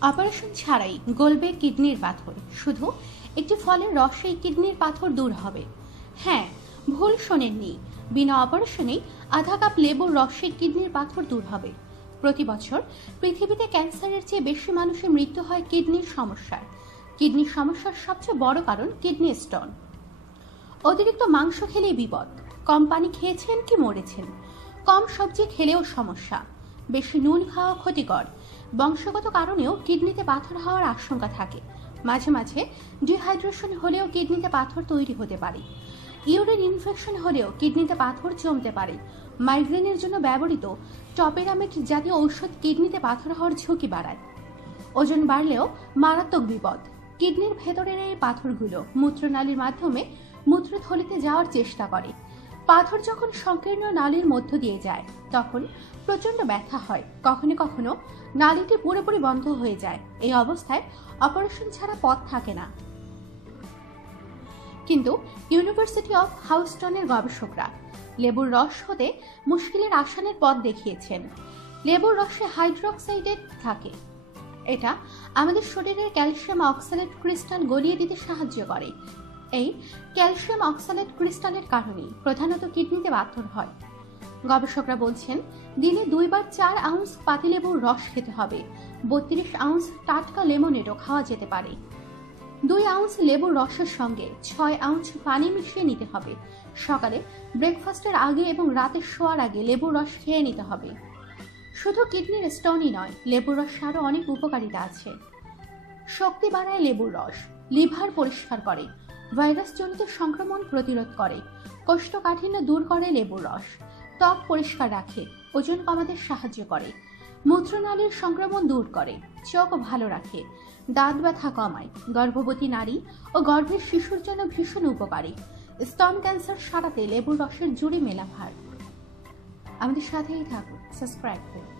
Operation ছাড়াই গলবে কিডনির পাথর। শুধু একটি ফলের রসেই কিডনির পাথর দূর হবে। হ্যাঁ ভুল শোনেননি। বিনা অপারেশনেই আধা কাপ লেবুর রসে কিডনির পাথর দূর হবে। প্রতি বছর পৃথিবীতে ক্যান্সারের চেয়ে বেশি মানুষের মৃত্যু হয় কিডনির সমস্যায় কিডনির সমস্যার সবচেয়ে বড় কারণ কিডনি স্টোন। অতিরিক্ত মাংস খেলে বিপদ। কম পানি খেয়েছেন কি মরেছেন? কম সবজি খেলেও সমস্যা। বেশি নুন খাওয়া ক্ষতিকর। বংশগত কারণেও কিডনিতে পাথর হওয়ার আশঙ্কা থাকে। মাঝে মাঝে ডিহাইড্রেশন হলেও কিডনিতে পাথর তৈরি হতে পারে। ইউরিন ইনফেকশন হলেও কিডনিতে পাথর জমতে পারে। মাইগ্রেনের জন্য ব্যবহৃত টপেরামেট জাতীয় ঔষধ কিডনিতে পাথর হওয়ার ঝুঁকি বাড়ায়। ওজন বাড়লেও মারাত্মক বিপদ। কিডনির ভেতরের এই পাথরগুলো মূত্রনালীর মাধ্যমে মূত্রথলিতে যাওয়ার চেষ্টা করে। পাথর যখন সংকীর্ণ নালীর মধ্য দিয়ে যায়, তখন প্রচণ্ড ব্যথা হয়। কখনো কখনো নালীটি পুরোপুরি বন্ধ হয়ে যায়। এই অবস্থায় অপারেশন ছাড়া পথ থাকে না। কিন্তু ইউনিভার্সিটি অফ হাউস্টনের গবেষকরা লেবুর রস হতে মুশকিলের আসানের পথ দেখিয়েছেন। লেবুর রসে হাইড্রোক্সাইডেড থাকে। এটা আমাদের শরীরের ক্যালসিয়াম অক্সালেট ক্রিস্টাল গলিয়ে দিতে সাহায্য করে। এই ক্যালসিয়াম অক্সালেট ক্রিস্টালের কারণেই প্রধানত কিডনিতে পাথর হয়। গবেষকরা বলছেন, দিনে দুইবার চার আউন্স পাতিলেবুর রস খেতে হবে। বত্রিশ আউন্স টাটকা লেমনেডও খাওয়া যেতে পারে। দুই আউন্স লেবুর রসের সঙ্গে ছয় আউন্স পানি মিশিয়ে নিতে হবে। সকালে ব্রেকফাস্টের আগে এবং রাতে শোয়ার আগে লেবুর রস খেয়ে নিতে হবে। শুধু কিডনির স্টোনই নয়, লেবুর রস আরও অনেক উপকারিতা আছে। শক্তি বাড়ায় লেবুর রস, লিভার পরিষ্কার করে ভাইরাসজনিত সংক্রমণ প্রতিরোধ করে, কোষ্ঠকাঠিন্য দূর করে লেবুর রস, ত্বক পরিষ্কার রাখে, ওজন কমাতে সাহায্য করে, মূত্রনালীর সংক্রমণ দূর করে, চোখ ভালো রাখে, দাঁত ব্যথা কমায়, গর্ভবতী নারী ও গর্ভের শিশুর জন্য ভীষণ উপকারী, স্তন ক্যান্সার সারাতে লেবুর রসের জুড়ি মেলা ভার। আমাদের সাথেই থাকুন, সাবস্ক্রাইব করুন।